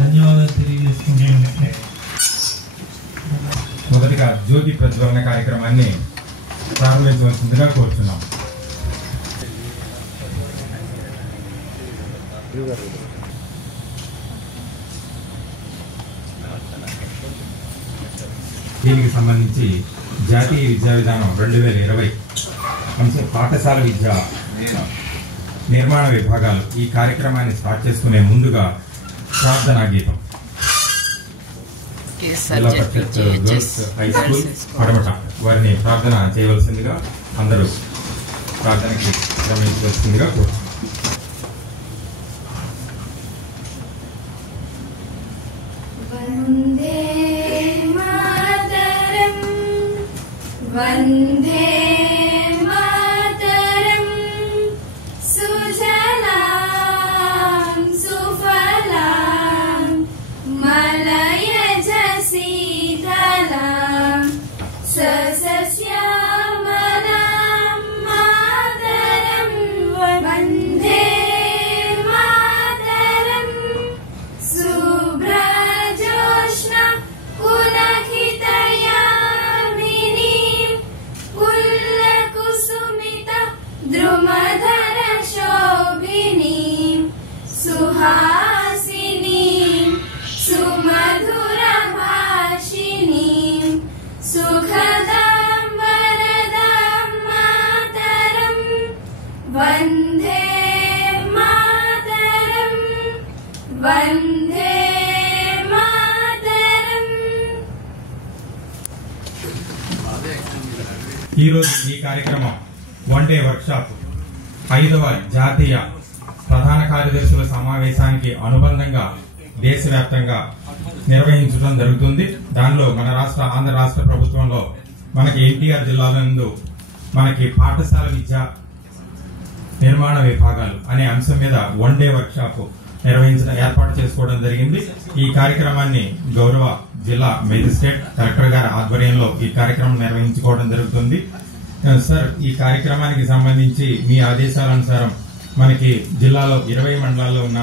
ధన్యవాదాలు తెలియజేసుకుంటున్నాను. మొదటిగా జ్యోతి ప్రజ్వలన కార్యక్రమాన్ని ప్రారంభించవలసిందిగా కోరుతున్నాం. దీనికి సంబంధించి జాతీయ విద్యా విధానం 2020 పాఠశాల విద్య నిర్మాణ విభాగాలు ఈ కార్యక్రమాన్ని స్టార్ట్ చేసుకునే ముందుగా ప్రార్థనా గీతం జిల్లా పరిషత్ గర్ల్స్ హై స్కూల్ పడమట వారిని ప్రార్థన చేయవలసిందిగా అందరూ ప్రార్థనకి గమనించవలసిందిగా కోరుతున్నాం. వందే మాతరం సుజలాం సుఫలాం మలయజ శీతలాం సస్యశ్యామలాం మాతరం వందే మాతరం శుభ్రజోష్ణ పులకితయా ద్రుమధర శోభిని సుహాసిని సుమధుర భాషిని సుఖదాం వరదాం మాతరం వందే మాతరం వందే మాతరం. ఈరోజు ఈ కార్యక్రమం వన్ డే వర్క్షాప్ 5వ జాతీయ ప్రధాన కార్యదర్శుల సమావేశానికి అనుబంధంగా దేశవ్యాప్తంగా నిర్వహించడం జరుగుతుంది. దానిలో మన ఆంధ్ర రాష్ట్ర ప్రభుత్వంలో మనకి ఎన్టీఆర్ జిల్లాల నందు మనకి పాఠశాల విద్య నిర్మాణ విభాగాలు అనే అంశం మీద వన్ డే వర్క్షాప్ ఏర్పాటు చేసుకోవడం జరిగింది. ఈ కార్యక్రమాన్ని గౌరవ జిల్లా మేజిస్ట్రేట్ కలెక్టర్ గారి ఆధ్వర్యంలో ఈ కార్యక్రమం నిర్వహించుకోవడం జరుగుతుంది. సార్, ఈ కార్యక్రమానికి సంబంధించి మీ ఆదేశాలనుసారం మనకి జిల్లాలో 20 మండలాల్లో ఉన్న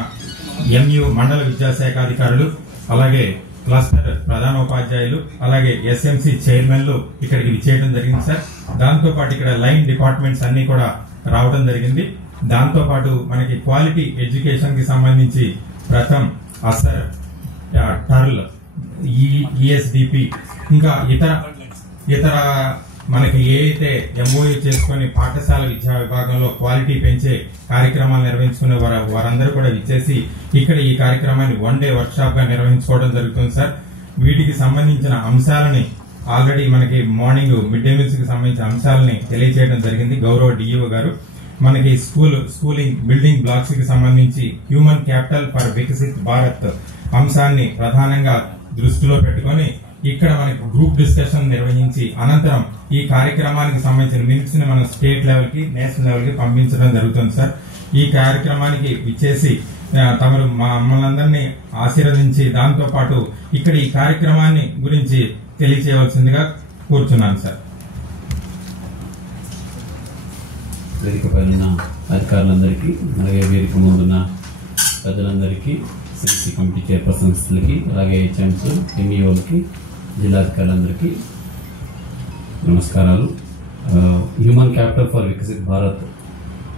ఎంయు మండల విద్యాశాఖ అధికారులు, అలాగే క్లస్టర్ ప్రధానోపాధ్యాయులు, అలాగే ఎస్ఎంసి చైర్మన్లు ఇక్కడికి విచ్చేయడం జరిగింది సార్. దాంతో పాటు ఇక్కడ లైన్ డిపార్ట్మెంట్స్ అన్ని కూడా రావడం జరిగింది. దాంతో పాటు మనకి క్వాలిటీ ఎడ్యుకేషన్ కి సంబంధించి ప్రథమ్, అసర్, టర్ల్, ఈఎస్డిపి ఇంకా ఇతర మనకి ఏదైతే ఎంఓయూ చేసుకుని పాఠశాల విద్యా విభాగంలో క్వాలిటీ పెంచే కార్యక్రమాలు నిర్వహించుకునే వారందరూ కూడా విచ్చేసి ఇక్కడ ఈ కార్యక్రమాన్ని వన్ డే వర్క్షాప్ గా నిర్వహించుకోవడం జరుగుతుంది సార్. వీటికి సంబంధించిన అంశాలని ఆల్రెడీ మనకి మార్నింగ్ మిడ్ డే మీల్స్ కి సంబంధించిన అంశాలని తెలియజేయడం జరిగింది గౌరవ డిఈఓ గారు. మనకి స్కూలింగ్ బిల్డింగ్ బ్లాక్స్ కి సంబంధించి human capital for Viksit Bharat అంశాన్ని ప్రధానంగా దృష్టిలో పెట్టుకుని ఇక్కడ మనకి గ్రూప్ డిస్కషన్ నిర్వహించి అనంతరం ఈ కార్యక్రమానికి సంబంధించిన మినిట్స్ ని మనం స్టేట్ లెవెల్ కి, నేషనల్ లెవెల్ కి పంపించడం జరుగుతుంది సార్. ఈ కార్యక్రమానికి విచ్చేసి తమరు మమ్మల్ని అందరినీ ఆశీర్వదించి దాంతో పాటు ఇక్కడ ఈ కార్యక్రమాన్ని గురించి తెలియచేయవలసిందిగా కూర్చున్నాను సార్. వేదిక పైన అధికారులందరికీ, అలాగే వేదిక ముందున్న ప్రజలందరికీ, సిసి కమిటీ చైర్పర్సన్స్లకి, అలాగే హెచ్ఎంస్, ఎంఈఓలకి, జిల్లాధికారులందరికీ నమస్కారాలు. Human capital for Viksit Bharat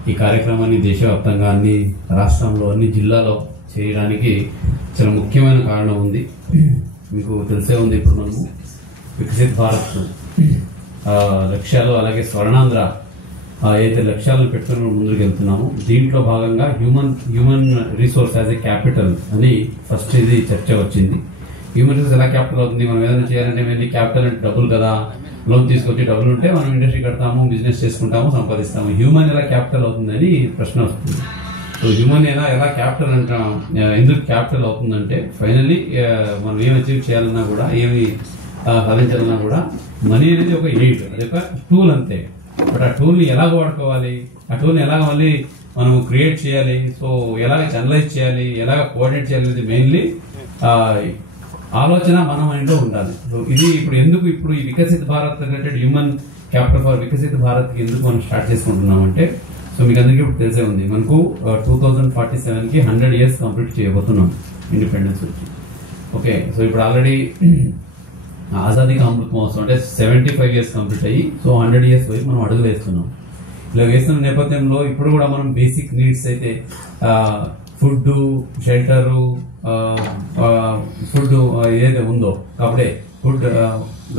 ఈ కార్యక్రమాన్ని దేశవ్యాప్తంగా అన్ని రాష్ట్రంలో అన్ని జిల్లాలో చేయడానికి చాలా ముఖ్యమైన కారణం ఉంది. మీకు తెలిసే ఉంది, ఇప్పుడు మనము వికసిత్ భారత్ లక్ష్యాలు, అలాగే స్వర్ణాంధ్ర ఏదైతే లక్ష్యాలను పెట్టుకుని ముందుకు వెళ్తున్నాము. దీంట్లో భాగంగా human resource as a capital అని ఫస్ట్ ఇది చర్చ వచ్చింది. హ్యూమన్ రిసోర్స్ ఎలా క్యాపిటల్ అవుతుంది? మనం ఏదైనా చేయాలంటే వెళ్ళి క్యాపిటల్ అంటే డబ్బులు కదా, లోన్ తీసుకొచ్చి డబ్బులు ఉంటే మనం ఇండస్ట్రీ కడతాము, బిజినెస్ చేసుకుంటాము, సంపాదిస్తాము. హ్యూమన్ ఎలా క్యాపిటల్ అవుతుందని ప్రశ్న వస్తుంది. సో హ్యూమన్ ఎలా క్యాపిటల్ అంటాం, ఎందుకు క్యాపిటల్ అవుతుందంటే ఫైనల్లీ మనం ఏం అచీవ్ చేయాలన్నా కూడా, ఏమి సాధించాలన్నా కూడా మనీ అనేది ఒక ఎయిడ్, అది ఒక టూల్ అంతే. బట్ ఆ టూల్ని ఎలాగ వాడుకోవాలి, ఆ టూల్ని ఎలాగ మళ్ళీ మనం క్రియేట్ చేయాలి, సో ఎలాగ అనలైజ్ చేయాలి, ఎలాగ కోఆర్డినేట్ చేయాలి అనేది మెయిన్లీ ఆలోచన మన మైండ్లో ఉండాలి. సో ఇది ఇప్పుడు ఈ Viksit Bharat related human capital for Viksit Bharat కి ఎందుకు మనం స్టార్ట్ చేసుకుంటున్నామంటే, సో మీకు అందరికీ ఇప్పుడు తెలిసే ఉంది, మనకు 2047కి 100 years కంప్లీట్ చేయబోతున్నాం. ఇండిపెండెన్స్ వచ్చి. ఓకే, సో ఇప్పుడు ఆల్రెడీ ఆజాదీ కా అమృత్ మహోత్సవం అంటే 75 years కంప్లీట్ అయ్యి సో 100 years వైపు మనం అడుగులు వేస్తున్నాం. ఇలా వేస్తున్న నేపథ్యంలో ఇప్పుడు కూడా మనం బేసిక్ నీడ్స్ అయితే ఫుడ్, షెల్టరు, ఫుడ్ ఏదైతే ఉందో కపడే, ఫుడ్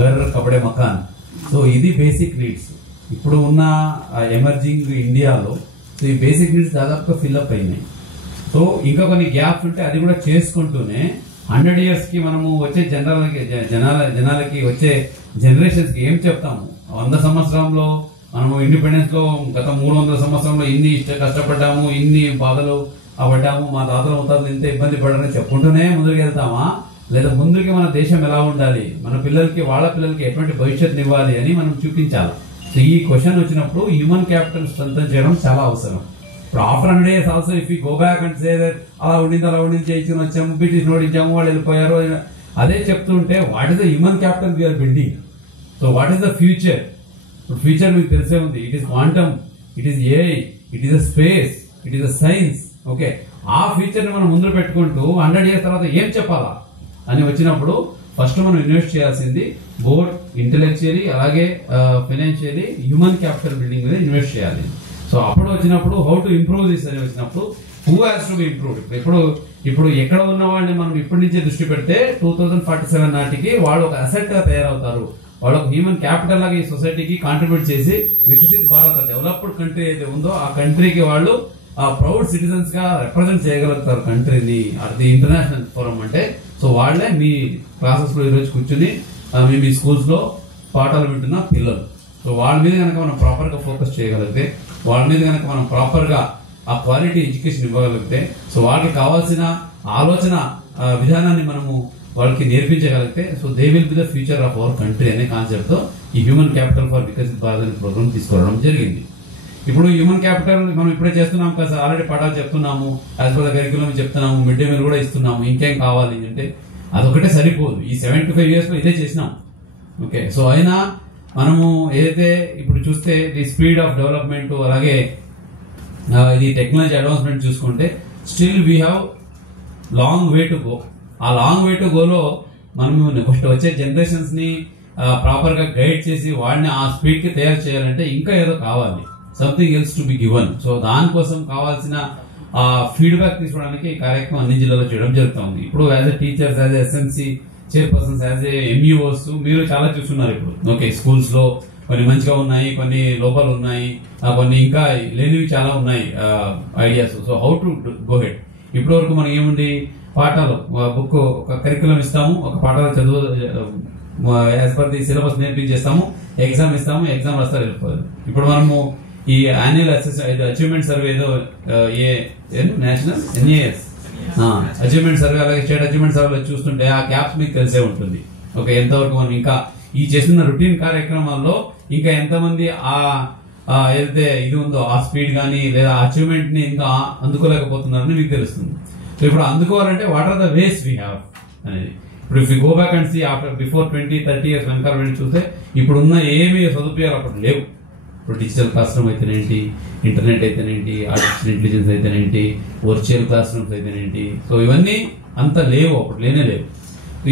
గర్ కపడే మకాన్, సో ఇది బేసిక్ నీడ్స్. ఇప్పుడు ఉన్న ఎమర్జింగ్ ఇండియాలో సో ఈ బేసిక్ నీడ్స్ దాదాపుగా ఫిల్అప్ అయినాయి. సో ఇంకా కొన్ని గ్యాప్స్ ఉంటే అది కూడా చేసుకుంటూనే 100 years కి మనము వచ్చే జనాలకి వచ్చే జనరేషన్స్ కి ఏం చెప్తాము? 100 సంవత్సరంలో మనము ఇండిపెండెన్స్ లో గత 300 సంవత్సరంలో ఇన్ని కష్టపడ్డాము, ఇన్ని బాధలు పడ్డాము, మా తాతల ముత్తాతలు ఇంత ఇబ్బంది పడ్డారని చెప్పుకుంటూనే ముందుకు వెళ్తామా, లేదా ముందుకి మన దేశం ఎలా ఉండాలి, మన పిల్లలకి వాళ్ళ పిల్లలకి ఎటువంటి భవిష్యత్తు ఇవ్వాలి అని మనం చూపించాలి. సో ఈ క్వశ్చన్ వచ్చినప్పుడు హ్యూమన్ క్యాపిటల్ స్ట్రెంథెన్ చేయడం చాలా అవసరం. ఇప్పుడు after 100 years also if you go back and say that అలా ఉండింది చేయించుకుని వచ్చాము, బ్రిటిష్ ఓడించాము, వాళ్ళు వెళ్ళిపోయారు, అదే చెప్తుంటే what is the human capital we are building? So what is the future? ఇప్పుడు ఫ్యూచర్ మీకు తెలిసే ఉంది. It is quantum, it is AI, it is a space, it is a science. Okay, ఆ ఫ్యూచర్ ని మనం ముందు పెట్టుకుంటూ 100 years తర్వాత ఏం చెప్పాలా అని వచ్చినప్పుడు ఫస్ట్ మనం ఇన్వెస్ట్ చేయాల్సింది బోత్ ఇంటెలెక్చువల్లీ అలాగే ఫైనాన్షియల్లీ హ్యూమన్ క్యాపిటల్ బిల్డింగ్ మీద ఇన్వెస్ట్ చేయాలి. సో అప్పుడు వచ్చినప్పుడు హౌ టు ఇంప్రూవ్ దిస్ అని వచ్చినప్పుడు who has to be improved. ఇప్పుడు ఎక్కడ ఉన్న వాళ్ళని మనం ఇప్పటి నుంచే దృష్టి పెడితే 2047 నాటికి వాళ్ళు ఒక అసెట్ గా తయారవుతారు. వాళ్ళు ఒక హ్యూమన్ క్యాపిటల్ లాగా ఈ సొసైటీకి కాంట్రిబ్యూట్ చేసి వికసిత్ భారత్ డెవలప్డ్ కంట్రీ అయితే ఉందో ఆ కంట్రీకి వాళ్ళు ప్రౌడ్ సిటిజన్స్ గా రిప్రజెంట్ చేయగలుగుతారు కంట్రీని అది ఇంటర్నేషనల్ ఫోరం అంటే. సో వాళ్లే మీ క్లాసెస్ లో ఈరోజు కూర్చుని మీ స్కూల్స్ లో పాఠాలు వింటున్న పిల్లలు. సో వాళ్ళ మీద కనుక మనం ప్రాపర్ గా ఫోకస్ చేయగలిగితే, వాళ్ళ మీద కనుక మనం ప్రాపర్ గా ఆ క్వాలిటీ ఎడ్యుకేషన్ ఇవ్వగలిగితే, సో వాళ్ళకి కావాల్సిన ఆలోచన విధానాన్ని మనము వాళ్ళకి నేర్పించగలిగితే, so they will be the future of our country అనే కాన్సెప్ట్ తో ఈ human capital for Viksit Bharat అనే ప్రోగ్రామ్ తీసుకురావడం జరిగింది. ఇప్పుడు హ్యూమన్ క్యాపిటల్ మనం ఇప్పుడే చేస్తున్నాం కదా, ఆల్రెడీ పాఠాలు చెప్తున్నాము, యాజ్ పర్ ద కరిక్యులం చెప్తున్నాము, మిడ్ డే మీల్ కూడా ఇస్తున్నాము. ఇంకేం కావాలి అంటే అదొకటే సరిపోదు. ఈ 75 years లో ఇదే చేసినాం. ఓకే, సో అయినా మనము ఏదైతే ఇప్పుడు చూస్తే ది స్పీడ్ ఆఫ్ డెవలప్మెంట్ అలాగే ఇది టెక్నాలజీ అడ్వాన్స్మెంట్ చూసుకుంటే still we have long way to go. ఆ లాంగ్ వే టు గోలో మనము వచ్చే జనరేషన్స్ ని ప్రాపర్ గా గైడ్ చేసి వాడిని ఆ స్పీడ్ కి తయారు చేయాలంటే ఇంకా ఏదో కావాలి, something else to be given. So దానికోసం కావాల్సిన ఫీడ్బ్యాక్ తీసుకోవడానికి ఈ కార్యక్రమం అన్ని జిల్లాలో చేయడం జరుగుతుంది. ఇప్పుడు as a teachers, as SMC chairpersons, as a MEOs మీరు చాలా చూస్తున్నారు ఇప్పుడు. ఓకే, స్కూల్స్ లో కొన్ని మంచిగా ఉన్నాయి, కొన్ని లోపాలు ఉన్నాయి, కొన్ని ఇంకా లేనివి చాలా ఉన్నాయి ideas. So how to go head. ఇప్పటి వరకు మనం ఏముంది, పాఠాలు బుక్ ఒక కరికులం ఇస్తాము, ఒక పాఠాలు చదువు యాజ్ పర్ ది సిలబస్ నేర్పించేస్తాము, ఎగ్జామ్ ఇస్తాము, ఎగ్జామ్ రాస్తారు, వెళ్ళిపోదు. ఇప్పుడు మనము ఈ యాన్యువల్ అచీవ్మెంట్ సర్వే ఏదో నేషనల్ ఎన్ఏఎస్ అచీవ్మెంట్ సర్వే అలాగే స్టేట్ అచీవ్మెంట్ సర్వే చూస్తుంటే ఆ గ్యాప్స్ మీకు తెలిసే ఉంటుంది. ఓకే, ఎంతవరకు మనం ఇంకా ఈ చేస్తున్న రొటీన్ కార్యక్రమాల్లో ఇంకా ఎంతమంది ఏదైతే ఇది ఉందో ఆ స్పీడ్ గానీ లేదా అచీవ్మెంట్ ని ఇంకా అందుకోలేకపోతున్నారని మీకు తెలుస్తుంది. సో ఇప్పుడు అందుకోవాలంటే what are the ways we have అనేది. ఇప్పుడు if you go back and see after before 20-30 years వెనకాల వెళ్ళి చూస్తే ఇప్పుడున్న ఏమి సదుపాయాలు అప్పుడు లేవు. ఇప్పుడు డిజిటల్ క్లాస్ రూమ్ అయితేనేంటి, ఇంటర్నెట్ అయితేనేంటి, ఆర్టిఫిషియల్ ఇంటెలిజెన్స్ అయితేనేంటి, వర్చువల్ క్లాస్ రూమ్స్ అయితేనేంటి, సో ఇవన్నీ అంత లేవు, అప్పుడు లేనే లేవు.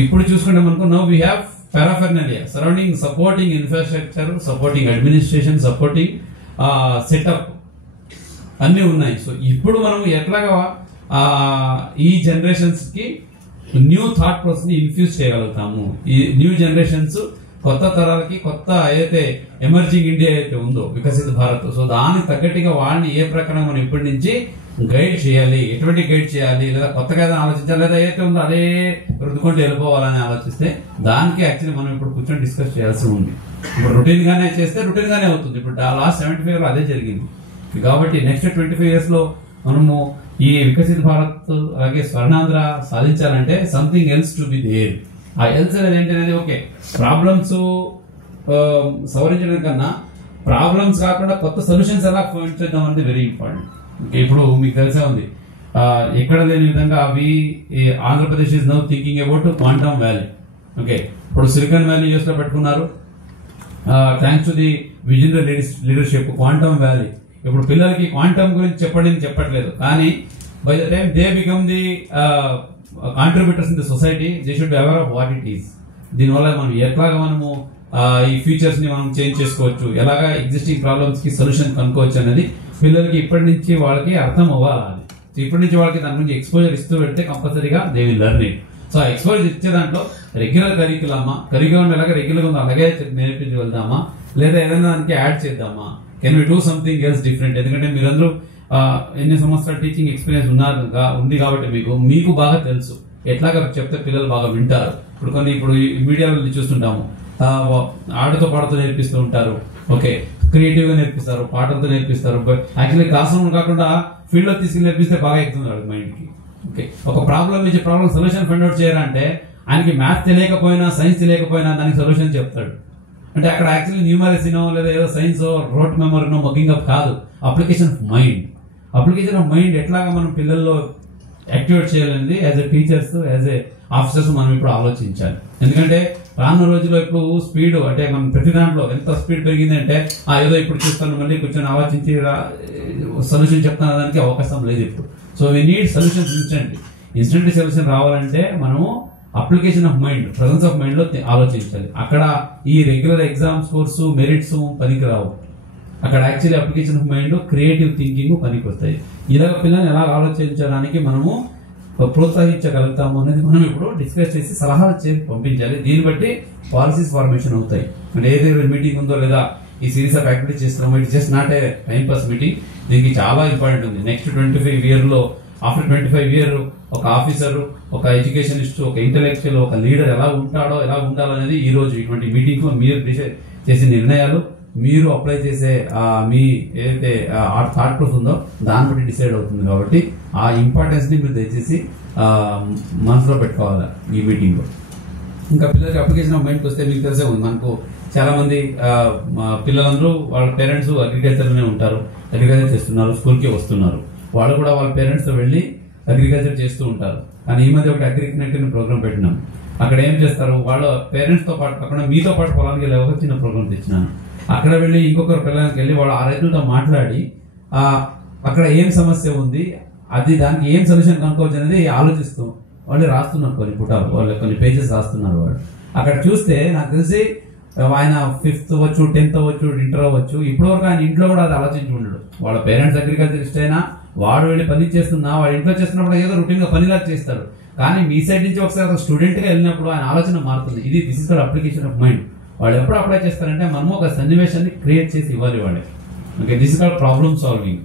ఇప్పుడు చూసుకుంటే మనకు now we have paraphernalia surrounding supporting infrastructure, supporting administration, supporting setup అన్ని ఉన్నాయి. సో ఇప్పుడు మనం ఎట్లాగా ఈ జనరేషన్స్ కి న్యూ థాట్ ప్రాసెస్ ని ఇన్ఫ్యూజ్ చేయగలుగుతాము. ఈ న్యూ జనరేషన్స్ కొత్త తరాలకి కొత్త ఏదైతే ఎమర్జింగ్ ఇండియా అయితే ఉందో వికసిత భారత్, సో దానికి తగ్గట్టుగా వాళ్ళని ఏ ప్రకారం మనం ఇప్పటి నుంచి గైడ్ చేయాలి, ఎటువంటి గైడ్ చేయాలి, లేదా కొత్తగా ఆలోచించాలి, లేదా ఏదైతే ఉందో అదే రుద్దుకుంటూ వెళ్ళిపోవాలని ఆలోచిస్తే దానికి యాక్చువల్లీ మనం ఇప్పుడు కూర్చొని డిస్కస్ చేయాల్సి ఉంది. ఇప్పుడు రొటీన్ గానే చేస్తే రొటీన్ గానే అవుతుంది. ఇప్పుడు లాస్ట్ 75 లో అదే జరిగింది. కాబట్టి నెక్స్ట్ 25 years లో మనము ఈ వికసిత భారత్ అలాగే స్వర్ణాంధ్ర సాధించాలంటే something else to be there. ఆ ఎల్స్ అనేది ఏంటనేది ఓకే ప్రాబ్లమ్స్ సవరించడం కన్నా ప్రాబ్లమ్స్ కాకుండా కొత్త సొల్యూషన్స్ ఎలా ఫైండ్ చేద్దాం అనేది వెరీ ఇంపార్టెంట్. ఇప్పుడు మీకు తెలిసే ఉంది ఎక్కడ లేని విధంగా Andhra Pradesh is now thinking about quantum valley. Okay, ఇప్పుడు సిలికాన్ వ్యాలీ యూఎస్ లో పెట్టుకున్నారు. Thanks to the visionary leadership quantum valley. ఇప్పుడు పిల్లలకి క్వాంటమ్ గురించి చెప్పట్లేదు, కానీ by the time they become the contributors in the society they should be aware of what it is. దీనివల్ల మనం ఎట్లాగా మనము ఈ ఫీచర్స్ ని మనం చేంజ్ చేసుకోవచ్చు, ఎలాగా ఎగ్జిస్టింగ్ ప్రాబ్లమ్స్ కి సొల్యూషన్ కనుక్కోవచ్చు అనేది పిల్లలకి ఇప్పటి నుంచి వాళ్ళకి అర్థం అవ్వాలి. ఇప్పటి నుంచి వాళ్ళకి దాని గురించి ఎక్స్పోజర్ ఇస్తూ వెళ్తే కంపల్సరీగా they will learn it. So ఆ ఎక్స్పోజర్ ఇచ్చే దాంట్లో రెగ్యులర్ కరిక్యులం ఎలాగ రెగ్యులర్ ఉందో అలాగే నేర్పించి వెళ్దామా, లేదా ఏదైనా దానికి యాడ్ చేద్దామా, can we do something else different. ఎందుకంటే మీరందరూ ఎన్ని సంవత్సరాల టీచింగ్ ఎక్స్పీరియన్స్ ఉంది కాబట్టి మీకు బాగా తెలుసు ఎట్లాగా చెప్తే పిల్లలు బాగా వింటారు. ఇప్పుడు మీడియాలో చూస్తుంటాము, ఆటతో పాటతో నేర్పిస్తూ ఉంటారు, ఓకే, క్రియేటివ్ గా నేర్పిస్తారు, పాటలతో నేర్పిస్తారు. యాక్చువల్లీ క్లాస్ రూమ్ కాకుండా ఫీల్డ్ లో తీసుకుని నేర్పిస్తే బాగా ఎక్కుతుంది మైండ్ కి. ఓకే, ఒక ప్రాబ్లం ఇచ్చే ప్రాబ్లం సొల్యూషన్ ఫైండ్ అవుట్ చేయాలంటే ఆయనకి మ్యాథ్స్ తెలియకపోయినా సైన్స్ తెలియకపోయినా దానికి సొల్యూషన్ చెప్తాడు. అంటే అక్కడ యాక్చువల్లీ న్యూమరసీనో లేదా ఏదో సైన్స్ రోట్ మెమరీనో మగ్గింగ్ అప్ కాదు, application of mind. Application of mind ఎట్లాగా మనం పిల్లల్లో యాక్టివేట్ చేయాలండి as a teachers, as a officers మనం ఇప్పుడు ఆలోచించాలి. ఎందుకంటే రానున్న రోజుల్లో ఇప్పుడు స్పీడ్ అంటే మనం ప్రతి దాంట్లో ఎంత స్పీడ్ పెరిగిందంటే ఏదో ఇప్పుడు చూస్తాను మళ్ళీ కూర్చొని ఆలోచించి సొల్యూషన్ చెప్తాను దానికి అవకాశం లేదు ఇప్పుడు. So we need solutions instant solution రావాలంటే మనము application of mind, presence of mind లో ఆలోచించాలి. అక్కడ ఈ రెగ్యులర్ ఎగ్జామ్స్ కోర్సు మెరిట్స్ పనికి రావు. అక్కడ actually application of mind, creative thinking పనికి వస్తాయి. ఇలాగ పిల్లల్ని ఎలా ఆలోచించడానికి మనము ప్రోత్సహించగలుగుతాము అనేది మనం ఇప్పుడు డిస్కస్ చేసి సలహాలు చేసి పంపించాలి. దీన్ని బట్టి పాలసీస్ ఫార్మేషన్ అవుతాయి. అంటే ఏదైతే మీటింగ్ ఉందో లేదా ఈ సిరీస్ ఆఫ్ యాక్టివిటీస్ చేస్తున్నామో it just not a time pass meeting. దీనికి చాలా ఇంపార్టెంట్ ఉంది. నెక్స్ట్ 25 years లో ఆఫ్టర్ 25 years ఒక ఆఫీసర్, ఒక ఎడ్యుకేషనిస్ట్, ఒక ఇంటెలెక్చువల్, ఒక లీడర్ ఎలా ఉంటాడో ఎలా ఉండాలనేది ఈ రోజు ఇటువంటి మీటింగ్ మీరు చేసే నిర్ణయాలు, మీరు అప్లై చేసే మీ ఏదైతే థాట్ ప్రూఫ్ ఉందో దాన్ని బట్టి డిసైడ్ అవుతుంది. కాబట్టి ఆ ఇంపార్టెన్స్ ని మీరు దయచేసి మనసులో పెట్టుకోవాలి ఈ మీటింగ్ లో. ఇంకా పిల్లలకి అప్లికేషన్ ఆఫ్ మైండ్కి వస్తే మీకు తెలిసే ఉంది, మనకు చాలా మంది పిల్లలందరూ వాళ్ళ పేరెంట్స్ అగ్రికల్చర్ లోనే ఉంటారు, అగ్రికల్చర్ చేస్తున్నారు, స్కూల్ కి వస్తున్నారు. వాళ్ళు కూడా వాళ్ళ పేరెంట్స్ తో వెళ్లి అగ్రికల్చర్ చేస్తూ ఉంటారు. కానీ ఈ మధ్య ఒకటి అగ్రి కనెక్ట్ అనే ప్రోగ్రామ్ పెట్టినాం. అక్కడ ఏం చేస్తారు, వాళ్ళ పేరెంట్స్ తో పాటు కాకుండా మీతో పాటు పొలానికి వెళ్ళి ఒక చిన్న ప్రోగ్రామ్ తెచ్చినాను. అక్కడ వెళ్ళి ఇంకొకరు పిల్లలకి వెళ్ళి వాళ్ళు ఆ రైతులతో మాట్లాడి అక్కడ ఏం సమస్య ఉంది, అది దానికి ఏం సొల్యూషన్ కనుక్కోవచ్చు అనేది ఆలోచిస్తూ వాళ్ళు రాస్తున్నారు. కొన్ని పుటాలు వాళ్ళు కొన్ని పేజెస్ రాస్తున్నారు. వాళ్ళు అక్కడ చూస్తే నాకు తెలిసి ఆయన 5th అవ్వచ్చు, 10th అవ్వచ్చు, ఇంటర్ అవ్వచ్చు, ఇప్పటివరకు ఆయన ఇంట్లో కూడా అది ఆలోచించి ఉండడు. వాళ్ళ పేరెంట్స్ అగ్రికల్చరిస్ట్ అయినా వాడు వెళ్ళి పని చేస్తున్నా వాడు ఇంట్లో చేస్తున్నప్పుడు ఏదో రొటీన్ గా పనిలా చేస్తాడు. కానీ మీ సైడ్ నుంచి ఒకసారి స్టూడెంట్ గా వెళ్ళినప్పుడు ఆయన ఆలోచన మారుతుంది. This is application of mind. వాళ్ళు ఎప్పుడు అప్లై చేస్తారంటే మనము ఒక సన్నివేశాన్ని క్రియేట్ చేసి ఇవ్వాలి వాళ్ళకి. Okay, this is called problem solving.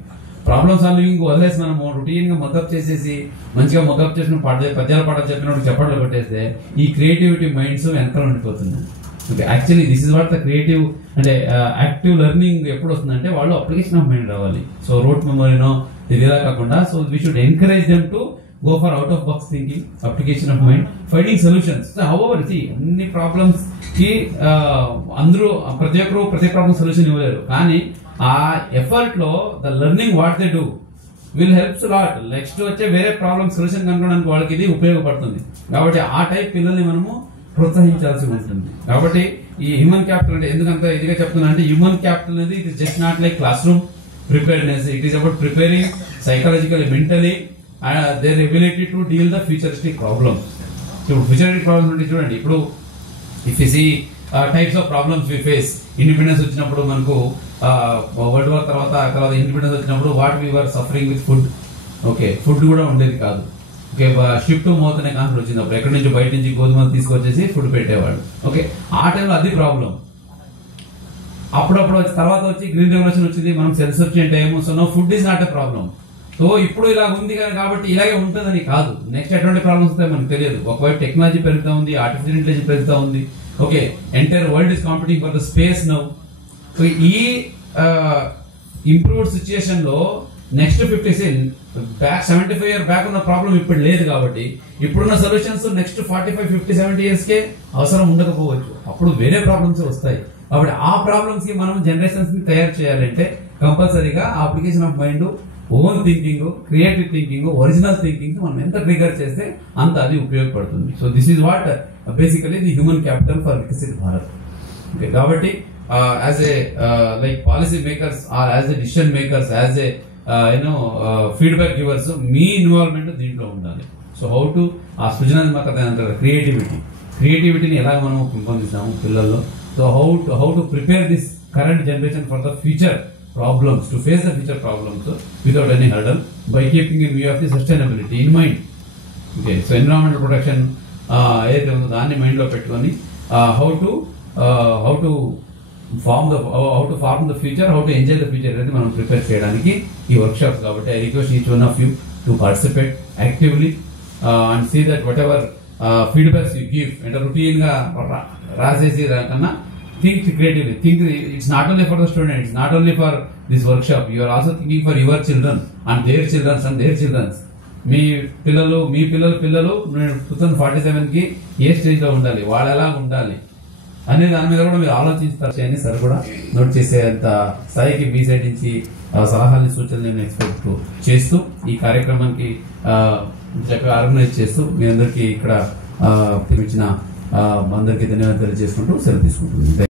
Problem solving వదిలేసి మనము రొటీన్ గా మొగ్గప్ చేసేసి మంచిగా మొగ్గప్ చేసిన పద్యాల పాటలు చెప్పినప్పుడు చెప్పట్లు కొట్టేస్తే ఈ క్రియేటివిటీ మైండ్స్ వెనకాల ఉండిపోతుంది. Okay, actually this is what the creative అంటే యాక్టివ్ లెర్నింగ్ ఎప్పుడు వస్తుందంటే వాళ్ళు అప్లికేషన్ ఆఫ్ మైండ్ రావాలి. సో రోట్ మెమరీనో ఇది ఇలా కాకుండా so we should encourage them to go for out of box thinking, application of mind, finding solutions. So however, see, అన్ని problems కి అందరూ ప్రతి ప్రాబ్లం సొల్యూషన్ ఇవ్వలేరు. కానీ ఆ ఎఫర్ట్ లో the learning what they do will helps lot. Next వచ్చే వేరే ప్రాబ్లమ్ సొల్యూషన్ కనుక్కోవడానికి వాళ్ళకి ఇది ఉపయోగపడుతుంది. కాబట్టి ఆ టైప్ పిల్లల్ని మనము ప్రోత్సహించాల్సి ఉంటుంది. కాబట్టి ఈ హ్యూమన్ క్యాపిటల్ అంటే ఎందుకంత ఇదిగా చెప్తున్నా అంటే హ్యూమన్ క్యాపిటల్ అనేది it is just not like class room preparedness. It is about preparing psychological, mentally their ability to deal the futuristic problems. So futuristic problems అంటే చూడండి, ఇప్పుడు if you see types of problems we face, independence వచ్చినప్పుడు మనకు world war తర్వాత independence వచ్చినప్పుడు what we were suffering with food. Okay, food కూడా ఉండేది కాదు. ఓకే, షిప్ టు మౌత్ అనే కాన్సెప్ట్ వచ్చినప్పుడు ఎక్కడి నుంచి బయట నుంచి గోధుమలు తీసుకొచ్చేసి ఫుడ్ పెట్టేవాడు. ఓకే, ఆ టైంలో అది ప్రాబ్లం. అప్పుడప్పుడు తర్వాత వచ్చి గ్రీన్ రెవల్యూషన్ వచ్చింది, మనం సెల్ఫ్ సఫిషియెంట్ అయ్యాము. So no food is not a problem. సో ఇప్పుడు ఇలా ఉంది కాబట్టి ఇలాగే ఉంటుందని కాదు. నెక్స్ట్ ఎటువంటి ప్రాబ్లమ్స్ వస్తాయి మనకు తెలియదు. ఒకవైపు టెక్నాలజీ పెరుగుతా ఉంది, ఆర్టిఫిషియల్ ఇంటెలిజెన్స్ పెరుగుతా ఉంది. Okay, entire world is competing for the space now. So ఈ ఇంప్రూవ్డ్ సిచ్యుయేషన్ లో నెక్స్ట్ 75 years బ్యాక్ ఉన్న ప్రాబ్లం ఇప్పుడు లేదు. కాబట్టి ఇప్పుడున్న సొల్యూషన్స్ నెక్స్ట్ 45, 50, 70 years కే అవసరం ఉండకపోవచ్చు. అప్పుడు వేరే ప్రాబ్లమ్స్ వస్తాయి. కాబట్టి ఆ ప్రాబ్లమ్స్ కి మనం జనరేషన్స్ ని తయారు చేయాలంటే కంపల్సరీగా application of mind, own thinking, creative thinking, original thinking మనం ఎంత ట్రిగర్ చేస్తే అంత అది ఉపయోగపడుతుంది. So this is what basically the human capital for Viksit Bharat. Okay, కాబట్టి as a like policy makers or as a decision makers, as a feedback givers మీ involvement దీంట్లో ఉండాలి. సో హౌ టు ఆ సృజనాత్మకత అంటారు క్రియేటివిటీని ఎలా మనం పెంపొందిస్తాము పిల్లల్లో. So how to prepare this current generation for the future problems, to face the future problems without any hurdle by keeping in view of the sustainability in mind. Okay, so environmental protection ఏదైతే ఉందో దాన్ని mind లో పెట్టుకొని how to form the future, how to enjoy the future అనేది మనం prepare చేయడానికి ఈ work shops. కాబట్టి I request each one of you to participate actively and see that whatever feedbacks you give అంటే రొటీన్ గా రాసేసి కన్నా think creatively. Think it's not only for the student, it's not only for this workshop. You are also thinking for your children and their children and their children. మీ పిల్లలు 2047 కి ఏ stage లో ఉండాలి, వాళ్ళు ఎలా ఉండాలి అనే దాని మీద కూడా మీరు ఆలోచిస్తారు అని సార్ కూడా నోట్ చేసేంత స్థాయికి మీ సైడ్ నుంచి సలహాలు సూచనలు నేను ఎక్స్పెక్ట్ చేస్తూ ఈ కార్యక్రమానికి చక్కగా ఆర్గనైజ్ చేస్తూ మీ అందరికీ ఇక్కడ పిలిచిన అందరికీ ధన్యవాదాలు తెలియజేసుకుంటూ సెలవు తీసుకుంటుంది.